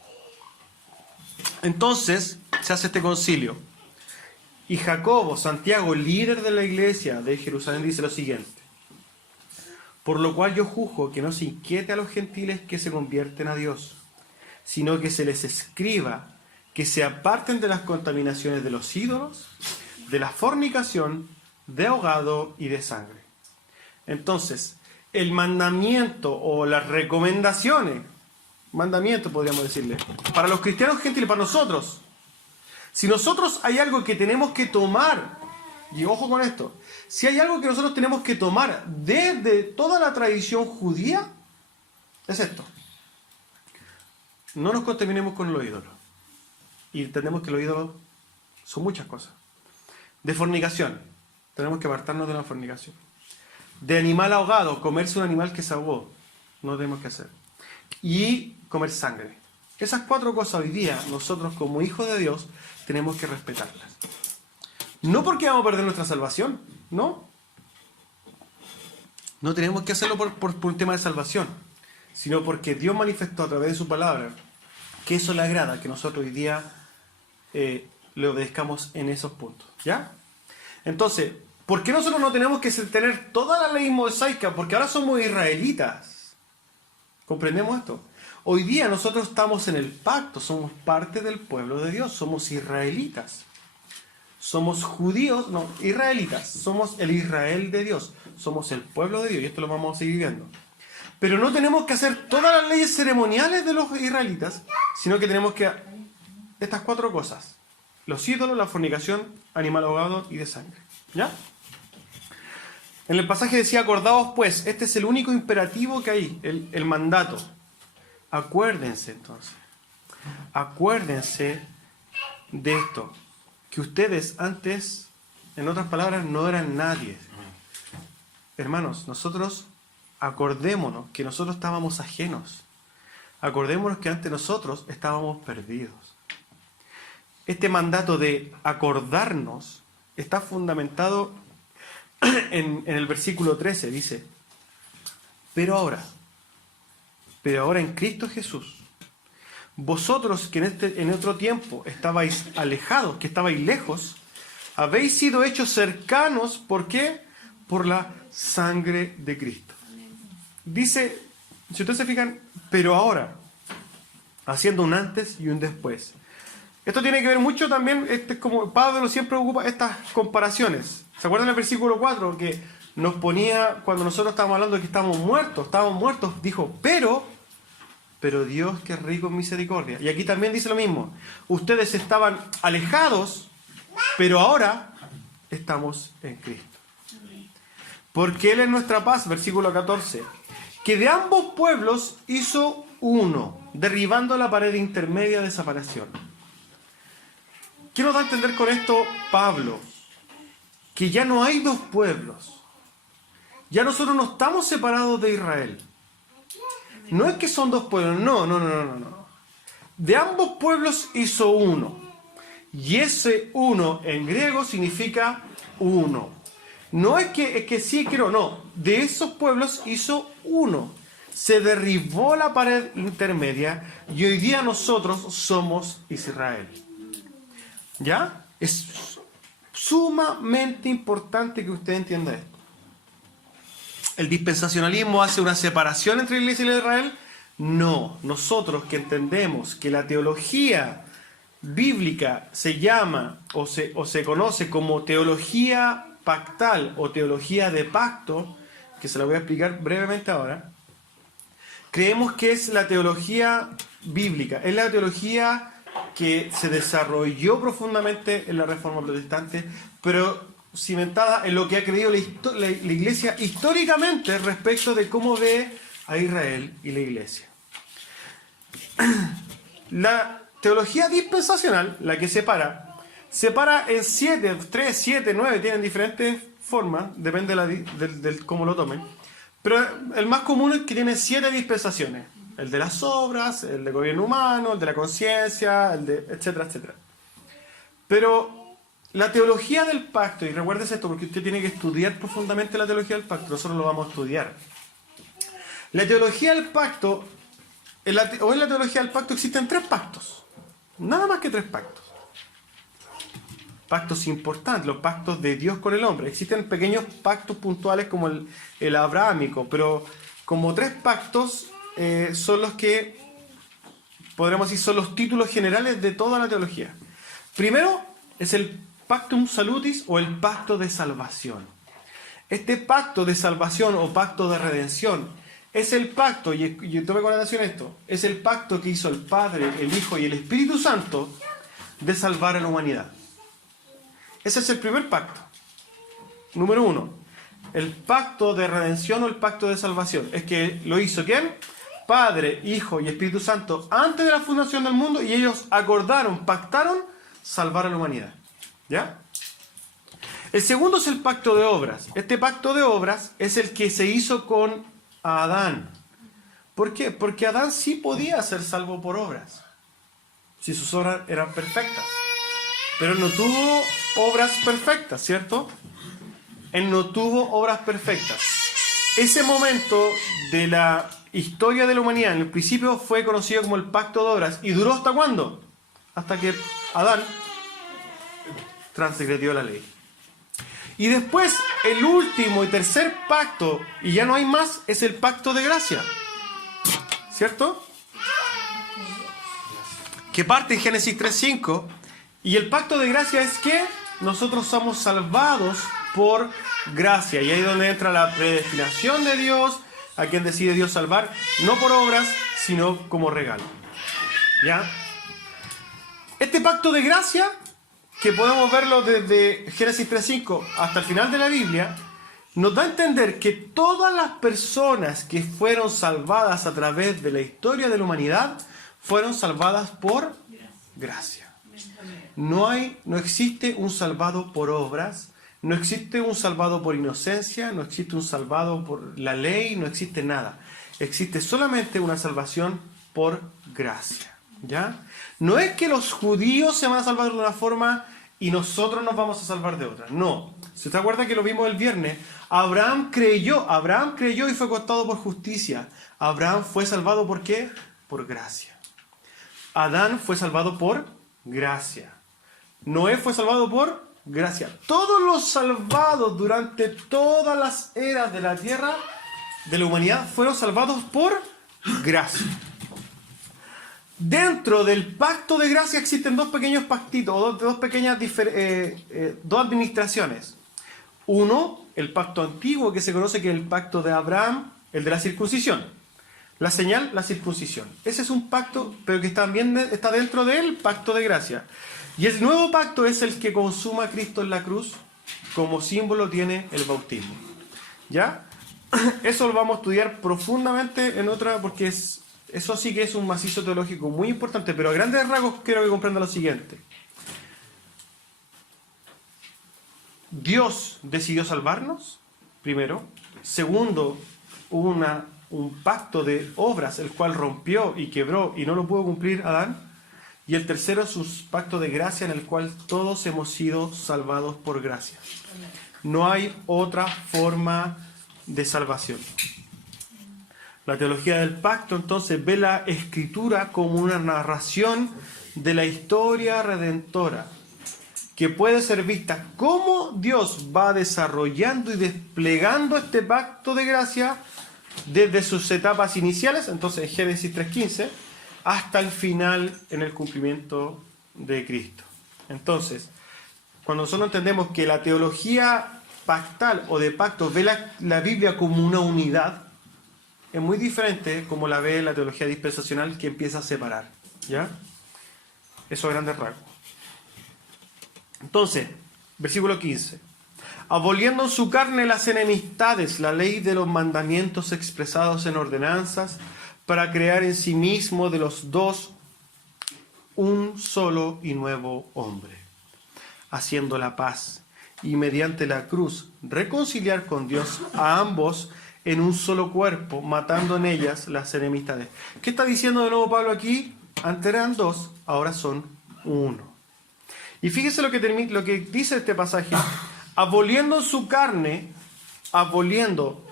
Entonces se hace este concilio. Y Jacobo, Santiago, líder de la iglesia de Jerusalén, dice lo siguiente: por lo cual yo juzgo que no se inquiete a los gentiles que se convierten a Dios, sino que se les escriba que se aparten de las contaminaciones de los ídolos, de la fornicación, de ahogado y de sangre. Entonces, el mandamiento o las recomendaciones, mandamiento podríamos decirle, para los cristianos gentiles, para nosotros, si nosotros hay algo que tenemos que tomar, y ojo con esto, si hay algo que nosotros tenemos que tomar desde toda la tradición judía, es esto: no nos contaminemos con los ídolos. Y entendemos que los ídolos son muchas cosas. De fornicación, tenemos que apartarnos de la fornicación. De animal ahogado, comerse un animal que se ahogó, no tenemos que hacer. Y comer sangre. Esas 4 cosas hoy día, nosotros como hijos de Dios, tenemos que respetarlas. No porque vamos a perder nuestra salvación, no. No tenemos que hacerlo por un tema de salvación, sino porque Dios manifestó a través de su palabra que eso le agrada, que nosotros hoy día le obedezcamos en esos puntos. ¿Ya? Entonces, ¿por qué nosotros no tenemos que tener toda la ley mosaica? Porque ahora somos israelitas. ¿Comprendemos esto? Hoy día nosotros estamos en el pacto, somos parte del pueblo de Dios, somos israelitas. Somos judíos, no, israelitas. Somos el Israel de Dios. Somos el pueblo de Dios y esto lo vamos a seguir viendo. Pero no tenemos que hacer todas las leyes ceremoniales de los israelitas, sino que tenemos que estas 4 cosas: los ídolos, la fornicación, animal ahogado y de sangre. ¿Ya? En el pasaje decía, acordaos pues, este es el único imperativo que hay, el mandato. Acuérdense entonces, acuérdense de esto, que ustedes antes, en otras palabras, no eran nadie. Hermanos, nosotros acordémonos que nosotros estábamos ajenos. Acordémonos que antes nosotros estábamos perdidos. Este mandato de acordarnos está fundamentado en el versículo 13. Dice, pero ahora en Cristo Jesús, vosotros que en otro tiempo estabais alejados, que estabais lejos, habéis sido hechos cercanos. ¿Por qué? Por la sangre de Cristo. Dice, si ustedes se fijan, pero ahora, haciendo un antes y un después. Esto tiene que ver mucho también, como Pablo siempre ocupa estas comparaciones. ¿Se acuerdan del versículo 4? Que nos ponía, cuando nosotros estábamos hablando de que estábamos muertos, dijo, pero Dios que es rico en misericordia. Y aquí también dice lo mismo. Ustedes estaban alejados, pero ahora estamos en Cristo. Porque Él es nuestra paz, versículo 14. Que de ambos pueblos hizo uno, derribando la pared intermedia de separación. ¿Qué nos da a entender con esto Pablo? Que ya no hay 2 pueblos. Ya nosotros no estamos separados de Israel. No es que son 2 pueblos, no. De ambos pueblos hizo uno. Y ese uno en griego significa uno. No es que sí quiero, no. De esos pueblos hizo uno. Se derribó la pared intermedia y hoy día nosotros somos Israel. ¿Ya? Es sumamente importante que usted entienda esto. ¿El dispensacionalismo hace una separación entre la Iglesia y Israel? No. Nosotros que entendemos que la teología bíblica se llama o se conoce como teología pactal o teología de pacto, que se la voy a explicar brevemente ahora, creemos que es la teología bíblica, es la teología que se desarrolló profundamente en la Reforma Protestante, pero cimentada en lo que ha creído la Iglesia históricamente respecto de cómo ve a Israel y la Iglesia. La teología dispensacional, la que separa en 7, 3, 7, 9, tienen diferentes formas, depende de cómo lo tomen, pero el más común es que tiene 7 dispensaciones. El de las obras, el de gobierno humano, el de la conciencia, etcétera, etcétera. Pero la teología del pacto, y recuérdese esto porque usted tiene que estudiar profundamente la teología del pacto, nosotros lo vamos a estudiar. La teología del pacto, en la teología del pacto existen 3 pactos, nada más que 3 pactos. Pactos importantes, los pactos de Dios con el hombre. Existen pequeños pactos puntuales como el abrahámico, pero como 3 pactos son los que, podríamos decir, son los títulos generales de toda la teología. Primero es el Pactum Salutis o el pacto de salvación. Este pacto de salvación o pacto de redención es el pacto, y tome con atención esto, es el pacto que hizo el Padre, el Hijo y el Espíritu Santo de salvar a la humanidad. Ese es el primer pacto. Número 1. El pacto de redención o el pacto de salvación. Es que lo hizo ¿quién? Padre, Hijo y Espíritu Santo antes de la fundación del mundo, y ellos pactaron salvar a la humanidad. ¿Ya? El segundo es el pacto de obras. Este pacto de obras es el que se hizo con Adán. ¿Por qué? Porque Adán sí podía ser salvo por obras, si sus obras eran perfectas. Pero él no tuvo obras perfectas, ¿cierto? Él no tuvo obras perfectas. ese momento de la historia de la humanidad, en el principio fue conocido como el pacto de obras. ¿Y duró hasta cuándo? Hasta que Adán transgredió la ley. Y después, el último y tercer pacto, y ya no hay más, es el pacto de gracia. ¿Cierto? Que parte en Génesis 3:5. Y el pacto de gracia es que nosotros somos salvados por gracia. Y ahí es donde entra la predestinación de Dios, a quien decide Dios salvar, no por obras, sino como regalo. ¿Ya? Este pacto de gracia, que podemos verlo desde Génesis 3:5 hasta el final de la Biblia, nos da a entender que todas las personas que fueron salvadas a través de la historia de la humanidad fueron salvadas por gracia. No existe un salvado por obras, no existe un salvado por inocencia, no existe un salvado por la ley, no existe nada. Existe solamente una salvación por gracia. ¿Ya? No es que los judíos se van a salvar de una forma y nosotros nos vamos a salvar de otra. No. ¿Se te acuerda que lo vimos el viernes? Abraham creyó y fue contado por justicia. Abraham fue salvado ¿por qué? Por gracia. Adán fue salvado por gracia. Noé fue salvado por gracia. Todos los salvados durante todas las eras de la tierra, de la humanidad, fueron salvados por gracia. Dentro del pacto de gracia existen dos pequeños pactitos, dos pequeñas dos administraciones. Uno, el pacto antiguo, que se conoce que es el pacto de Abraham, el de la circuncisión. La señal, la circuncisión. Ese es un pacto, pero que también está dentro del pacto de gracia. Y el nuevo pacto es el que consuma a Cristo en la cruz, como símbolo tiene el bautismo. ¿Ya? Eso lo vamos a estudiar profundamente en otra, porque eso sí que es un macizo teológico muy importante, pero a grandes rasgos quiero que comprendan lo siguiente. Dios decidió salvarnos, primero. Segundo, hubo un pacto de obras, el cual rompió y quebró y no lo pudo cumplir Adán. Y el tercero es un pacto de gracia en el cual todos hemos sido salvados por gracia. No hay otra forma de salvación. La teología del pacto entonces ve la escritura como una narración de la historia redentora, que puede ser vista cómo Dios va desarrollando y desplegando este pacto de gracia desde sus etapas iniciales, entonces en Génesis 3:15, hasta el final en el cumplimiento de Cristo. Entonces, cuando nosotros entendemos que la teología pactal o de pacto ve la Biblia como una unidad, es muy diferente como la ve la teología dispensacional, que empieza a separar. ¿Ya? Eso a grandes rasgos. Entonces, versículo 15. Aboliendo en su carne las enemistades, la ley de los mandamientos expresados en ordenanzas, para crear en sí mismo de los dos un solo y nuevo hombre, haciendo la paz, y mediante la cruz reconciliar con Dios a ambos en un solo cuerpo, matando en ellas las enemistades. ¿Qué está diciendo de nuevo Pablo aquí? Antes eran dos, ahora son uno. Y fíjese lo que dice este pasaje. Aboliendo en su carne,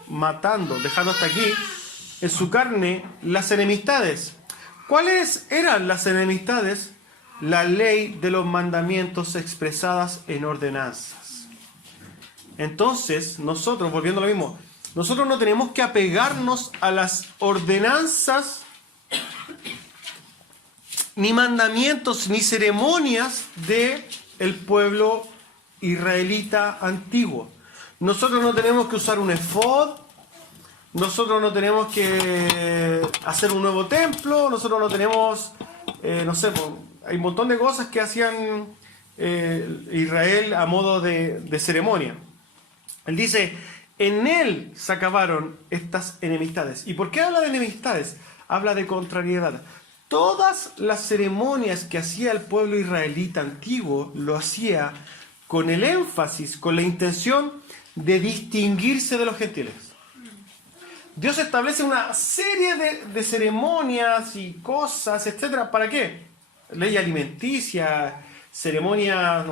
matando, dejando hasta aquí, en su carne las enemistades. ¿Cuáles eran las enemistades? La ley de los mandamientos expresadas en ordenanzas. Entonces, nosotros, volviendo a lo mismo, nosotros no tenemos que apegarnos a las ordenanzas, ni mandamientos, ni ceremonias del pueblo israelita antiguo. Nosotros no tenemos que usar un efod, nosotros no tenemos que hacer un nuevo templo, nosotros no tenemos, hay un montón de cosas que hacían Israel a modo de ceremonia. Él dice, en él se acabaron estas enemistades. ¿Y por qué habla de enemistades? Habla de contrariedad. Todas las ceremonias que hacía el pueblo israelita antiguo, lo hacía con el énfasis, con la intención de distinguirse de los gentiles. Dios establece una serie de ceremonias y cosas, etcétera. ¿Para qué? Ley alimenticia, ceremonias,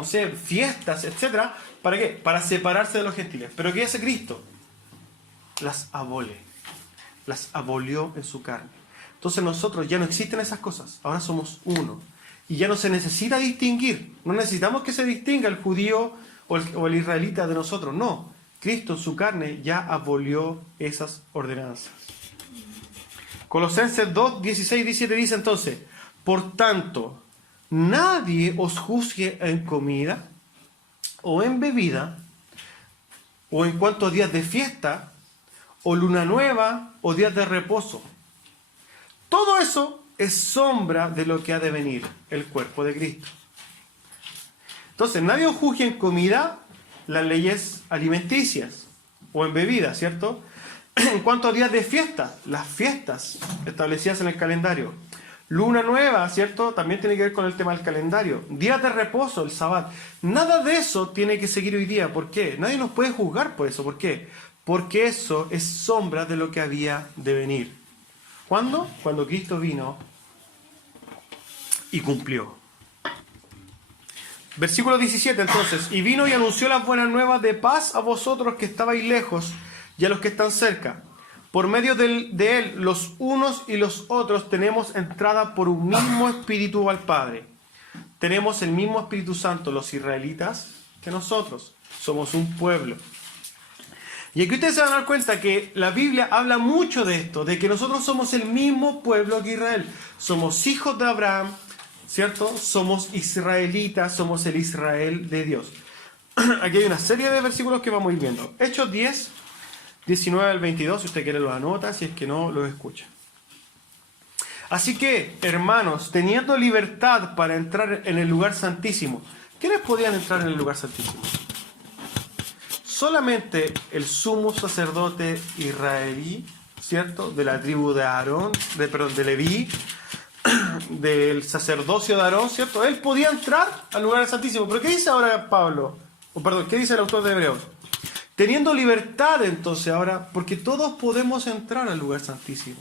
fiestas, etcétera. ¿Para qué? Para separarse de los gentiles. ¿Pero qué hace Cristo? las abole, las abolió en su carne. Entonces nosotros ya no existen esas cosas, ahora somos uno. Y ya no se necesita distinguir, no necesitamos que se distinga el judío o el israelita de nosotros, no. Cristo en su carne ya abolió esas ordenanzas. Colosenses 2, 16 y 17 dice entonces: por tanto, nadie os juzgue en comida o en bebida, o en cuanto a días de fiesta, o luna nueva, o días de reposo. Todo eso es sombra de lo que ha de venir, el cuerpo de Cristo. Entonces, nadie os juzgue en comida, las leyes alimenticias, o en bebida, ¿cierto? En cuanto a días de fiesta, las fiestas establecidas en el calendario. Luna nueva, ¿cierto? También tiene que ver con el tema del calendario. Días de reposo, el Sabbat. Nada de eso tiene que seguir hoy día. ¿Por qué? Nadie nos puede juzgar por eso. ¿Por qué? Porque eso es sombra de lo que había de venir. ¿Cuándo? Cuando Cristo vino y cumplió. Versículo 17 entonces: y vino y anunció las buenas nuevas de paz a vosotros que estabais lejos y a los que están cerca. Por medio de él, los unos y los otros tenemos entrada por un mismo Espíritu al Padre. Tenemos el mismo Espíritu Santo, los israelitas, que nosotros. Somos un pueblo. Y aquí ustedes se van a dar cuenta que la Biblia habla mucho de esto, de que nosotros somos el mismo pueblo que Israel. Somos hijos de Abraham, ¿cierto? Somos israelitas, somos el Israel de Dios. Aquí hay una serie de versículos que vamos a ir viendo. Hechos 10, 19 al 22, si usted quiere los anota, si es que no, los escucha. Así que, hermanos, teniendo libertad para entrar en el lugar santísimo. ¿Quiénes podían entrar en el lugar santísimo? Solamente el sumo sacerdote israelí, ¿cierto? De la tribu de Aarón, de Leví, del sacerdocio de Aarón, ¿cierto? Él podía entrar al lugar santísimo. ¿Pero qué dice ahora Pablo? ¿Qué dice el autor de Hebreos? Teniendo libertad entonces ahora, porque todos podemos entrar al lugar santísimo.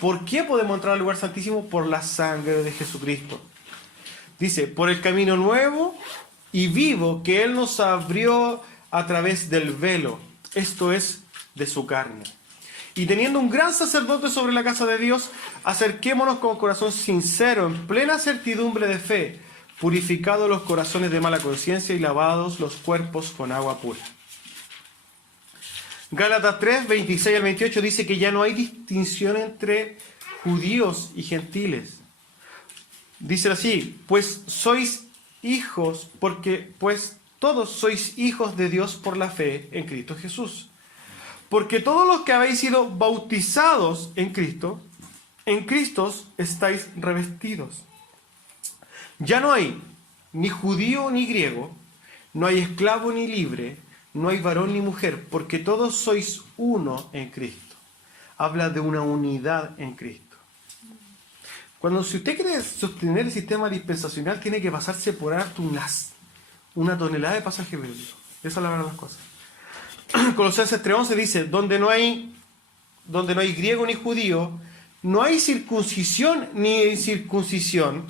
¿Por qué podemos entrar al lugar santísimo? Por la sangre de Jesucristo. Dice, por el camino nuevo y vivo que Él nos abrió a través del velo, esto es, de su carne. Y teniendo un gran sacerdote sobre la casa de Dios, acerquémonos con corazón sincero, en plena certidumbre de fe, purificados los corazones de mala conciencia y lavados los cuerpos con agua pura. Gálatas 3, 26 al 28 dice que ya no hay distinción entre judíos y gentiles. Dice así, pues sois hijos, pues todos sois hijos de Dios por la fe en Cristo Jesús. Porque todos los que habéis sido bautizados en Cristo estáis revestidos. Ya no hay ni judío ni griego, no hay esclavo ni libre, no hay varón ni mujer, porque todos sois uno en Cristo. Habla de una unidad en Cristo. Si usted quiere sostener el sistema dispensacional, tiene que pasarse por alto una tonelada de pasajes bíblicos. Esa es la verdad de las cosas. Colosenses 3:11 dice, donde no hay griego ni judío, no hay circuncisión ni incircuncisión,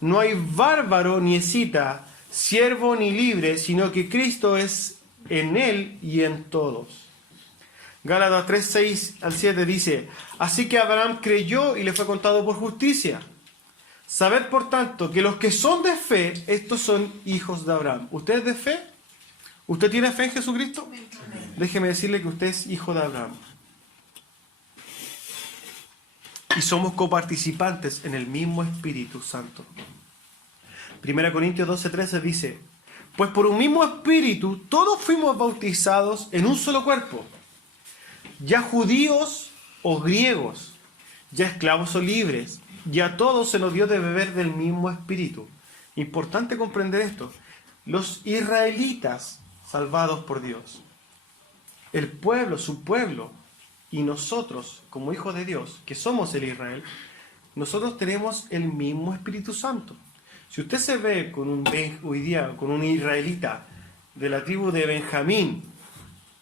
no hay bárbaro ni escita, siervo ni libre, sino que Cristo es en él y en todos. Gálatas 3, 6 al 7 dice, así que Abraham creyó y le fue contado por justicia. Sabed por tanto que los que son de fe, estos son hijos de Abraham. ¿Usted es de fe? ¿Usted tiene fe en Jesucristo? Déjeme decirle que usted es hijo de Abraham. Y somos coparticipantes en el mismo Espíritu Santo. 1 Corintios 12, 13 dice, pues por un mismo Espíritu todos fuimos bautizados en un solo cuerpo, ya judíos o griegos, ya esclavos o libres, y a todos se nos dio de beber del mismo Espíritu. Importante comprender esto. Los israelitas salvados por Dios, el pueblo, su pueblo, y nosotros como hijos de Dios, que somos el Israel, nosotros tenemos el mismo Espíritu Santo. Si usted se ve hoy día con un israelita de la tribu de Benjamín,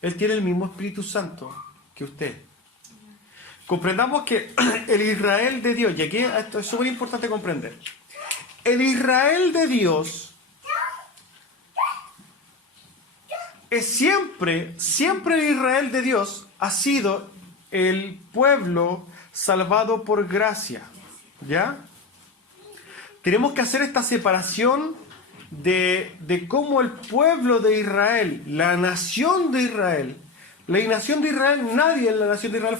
él tiene el mismo Espíritu Santo que usted. Comprendamos que el Israel de Dios, y aquí esto es súper importante comprender, el Israel de Dios es siempre el Israel de Dios ha sido el pueblo salvado por gracia. ¿Ya? Tenemos que hacer esta separación de cómo el pueblo de Israel, la nación de Israel, nadie en la nación de Israel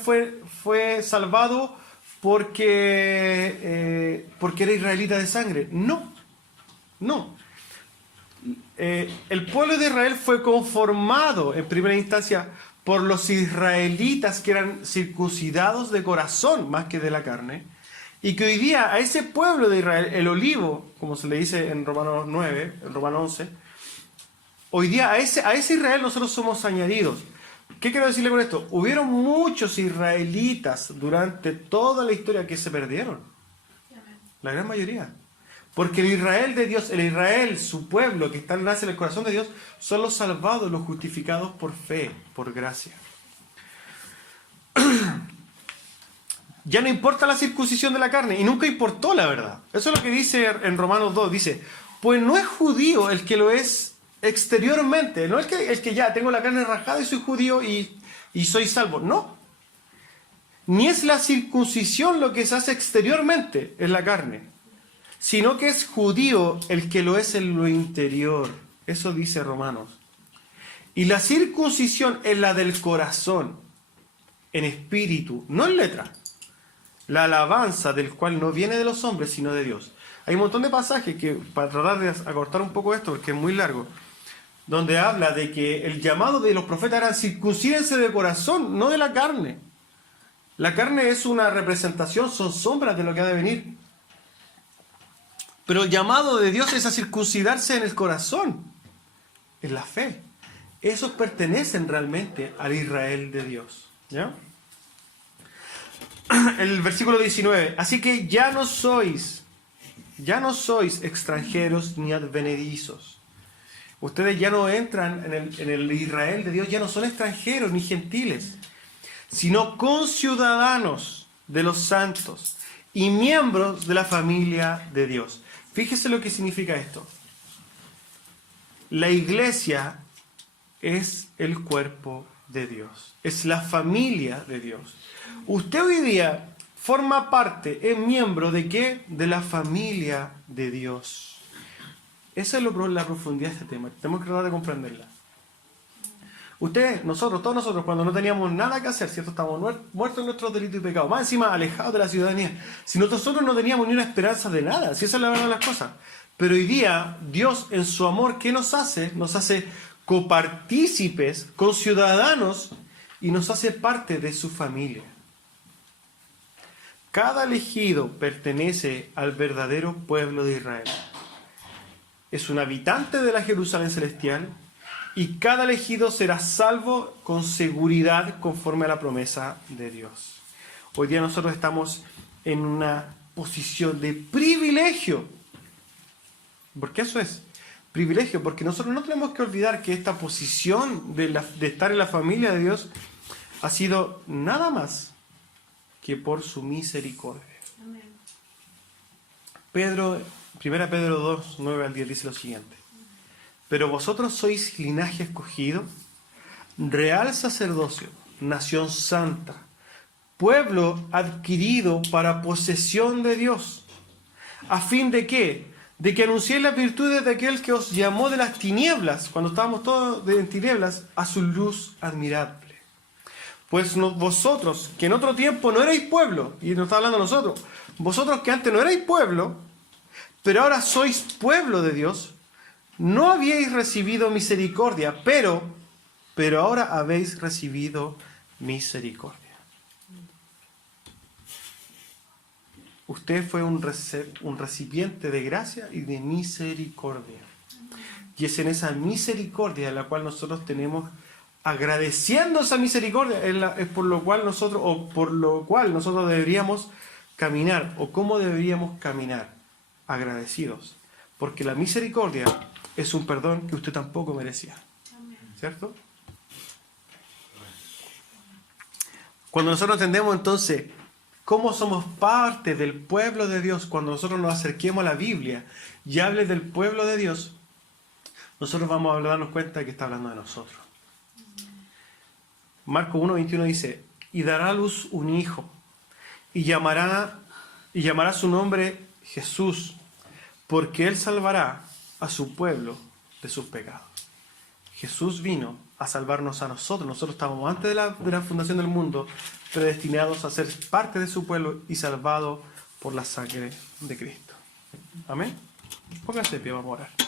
fue salvado porque era israelita de sangre. No. El pueblo de Israel fue conformado en primera instancia por los israelitas que eran circuncidados de corazón más que de la carne, y que hoy día a ese pueblo de Israel, el olivo, como se le dice en Romanos 9, en Romanos 11, hoy día a ese Israel nosotros somos añadidos. ¿Qué quiero decirle con esto? Hubieron muchos israelitas durante toda la historia que se perdieron. La gran mayoría. Porque el Israel de Dios, el Israel, su pueblo, que nace en el corazón de Dios, son los salvados, los justificados por fe, por gracia. Ya no importa la circuncisión de la carne, y nunca importó, la verdad. Eso es lo que dice en Romanos 2, dice, pues no es judío el que lo es exteriormente, no es el que ya tengo la carne rajada y soy judío y soy salvo, no. Ni es la circuncisión lo que se hace exteriormente en la carne, sino que es judío el que lo es en lo interior. Eso dice Romanos. Y la circuncisión es la del corazón, en espíritu, no en letra. La alabanza del cual no viene de los hombres, sino de Dios. Hay un montón de pasajes que, para tratar de acortar un poco esto, porque es muy largo, donde habla de que el llamado de los profetas era circuncídense de corazón, no de la carne. La carne es una representación, son sombras de lo que ha de venir. Pero el llamado de Dios es a circuncidarse en el corazón, en la fe. Esos pertenecen realmente al Israel de Dios. ¿Ya? El versículo 19. Así que ya no sois extranjeros ni advenedizos. Ustedes ya no entran en el Israel de Dios, ya no son extranjeros ni gentiles, sino conciudadanos de los santos y miembros de la familia de Dios. Fíjese lo que significa esto. La iglesia es el cuerpo de Dios, es la familia de Dios. Usted hoy día forma parte, es miembro ¿de qué? De la familia de Dios. Esa es la profundidad de este tema. Tenemos que tratar de comprenderla. Todos nosotros, cuando no teníamos nada que hacer, ¿cierto? Estábamos muertos en nuestros delitos y pecados, más encima alejados de la ciudadanía. Si nosotros no teníamos ni una esperanza de nada, si esa es la verdad de las cosas. Pero hoy día, Dios en su amor, ¿qué nos hace? Nos hace copartícipes, conciudadanos, y nos hace parte de su familia. Cada elegido pertenece al verdadero pueblo de Israel. Es un habitante de la Jerusalén celestial, y cada elegido será salvo con seguridad conforme a la promesa de Dios. Hoy día nosotros estamos en una posición de privilegio. ¿Por qué eso es? Privilegio, porque nosotros no tenemos que olvidar que esta posición de estar en la familia de Dios ha sido nada más que por su misericordia. Amén. 1 Pedro 2, 9 al 10 dice lo siguiente. Pero vosotros sois linaje escogido, real sacerdocio, nación santa, pueblo adquirido para posesión de Dios, a fin de ¿qué? De que anunciéis las virtudes de aquel que os llamó de las tinieblas, cuando estábamos todos en tinieblas, a su luz admirable. Pues vosotros, que en otro tiempo no erais pueblo, y nos está hablando a nosotros, vosotros que antes no erais pueblo, pero ahora sois pueblo de Dios, no habíais recibido misericordia, pero ahora habéis recibido misericordia. Usted fue un recipiente de gracia y de misericordia. Y es en esa misericordia en la cual nosotros tenemos, agradeciendo esa misericordia, es por lo cual nosotros deberíamos caminar, o cómo deberíamos caminar, agradecidos. Porque la misericordia es un perdón que usted tampoco merecía. ¿Cierto? Cuando nosotros entendemos entonces cómo somos parte del pueblo de Dios, cuando nosotros nos acerquemos a la Biblia y hable del pueblo de Dios, nosotros vamos a darnos cuenta de que está hablando de nosotros. Marcos 1:21 dice, y dará a luz un hijo, y llamará su nombre Jesús, porque él salvará a su pueblo de sus pecados. Jesús vino a salvarnos a nosotros. Nosotros estábamos antes de la fundación del mundo predestinados a ser parte de su pueblo y salvados por la sangre de Cristo. Amén. Pónganse de pie, vamos a orar.